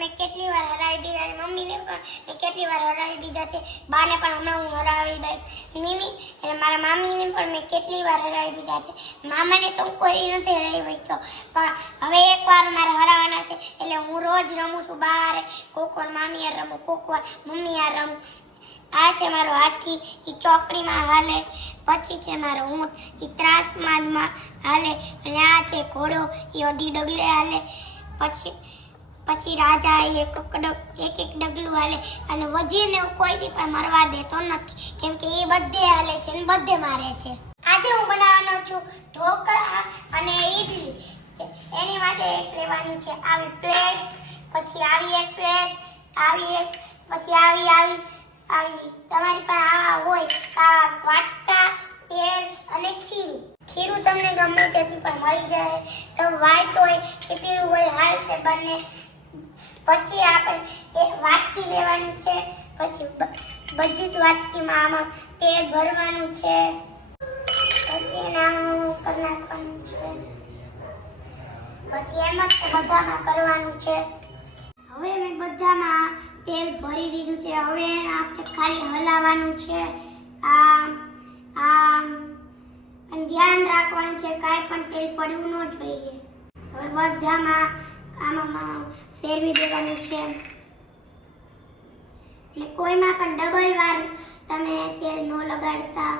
મેં કેટલી વાર હરાવી દીધા છે, મમ્મીને પણ મેં કેટલી વાર હરાવી દીધા છે, બાને પણ હમણાં હું હરાવી દઈશ, મીમી એટલે મારા મામીને પણ મેં કેટલી વાર હરાવી દીધા છે, મામાને તો હું કોઈ નથી હરાવી શક્યો, પણ હવે એકવાર મારે હરાવવાના છે એટલે હું રોજ રમું છું બહાર, કોક વાર મામી યાર રમું, કોક વાર મમ્મી યાર રમું. આ છે મારો હાથી, એ ચોકડીમાં હાલે, પછી છે મારો ઊંટ, એ ત્રાસમાં હાલે, અને આ છે ઘોડો, એ અઢી ડગલે હાલે, પછી રાજા એક એક ડગલું હાલે, અને વજીરને કોઈથી પણ મરવા દેતો નથી, કેમ કે એ બધે હાલે છે ને બધે મારે છે. આજે હું બનાવવાનો છું ઢોકળા અને ઈડલી. એની માટે એક લેવાની છે આવી પ્લેટ, પછી આવી એક પ્લેટ, આવી એક, પછી આવી તમારી પાસે આ હોય આ વાટકા, તેલ અને ખીરું તમને ગમે ત્યાંથી પણ મળી જાય, તો વ્હાઈટ હોય કે પીળું હોય હાલશે બંને. પછી આપણે એક વાટકી લેવાની છે, પછી બધી જ વાટકીમાં આમાં તેલ ભરવાનું છે, પછી એને આમ કરી નાખવાનું છે, પછી એમ જ બધામાં કરવાનું છે. હવે મેં બધામાં તેલ ભરી દીધું છે, હવે આપણે ખાલી હલાવવાનું છે, આમ અને ધ્યાન રાખવાનું છે કાંઈ પણ તેલ પડવું ન જોઈએ. હવે બધામાં આમાં ફેરવી દેવાનું છે, અને કોઈમાં પણ ડબલ વાર તમે તેલ ન લગાડતા.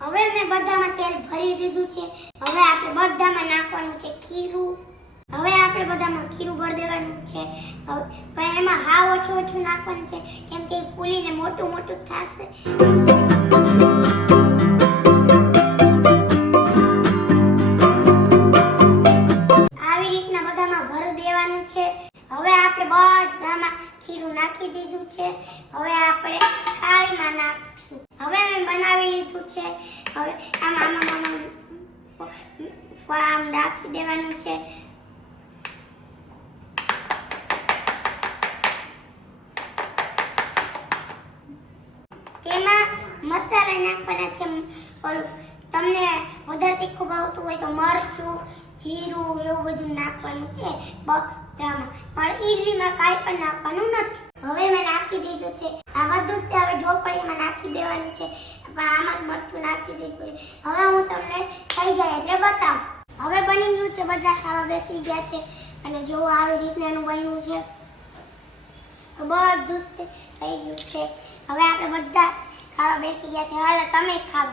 હવે મેં બધામાં તેલ ભરી દીધું છે, હવે આપણે બધામાં નાખવાનું છે ખીરું. હવે આપણે બધામાં ખીરું ભરી દેવાનું છે, પણ એમાં હાવ ઓછું નાખવાનું છે, કેમ કે ફૂલીને મોટું થશે. આવી રીતના બધામાં ભરી દેવાનું છે. હવે આપણે બધામાં ખીરું નાખી દીધું છે, હવે આપણે થાળીમાં નાખશું. હવે મેં બનાવી લીધું છે, હવે આમ નાખી દેવાનું છે. તેમાં મસાલા નાખવાના છે, ઓલું તમને વધારે તીખું ભાવતું હોય તો મરચું, જીરું એવું બધું નાખવાનું છે બધામાં, પણ ઈડલીમાં કાંઈ પણ નાખવાનું નથી. હવે મેં નાખી દીધું છે આ બધું જ, હવે ઢોકળીમાં નાખી દેવાનું છે, પણ આમાં જ મરચું નાખી દીધું છે. હવે હું તમને થઈ જાય એટલે બતાવું. હવે બની ગયું છે, બધા ખાવા બેસી ગયા છે, અને જો આવી રીતના એનું બન્યું છે, બધું થઈ ગયું છે. હવે આપણે બધા ખાવા બેસી ગયા છે, હાલો તમે ખાવ.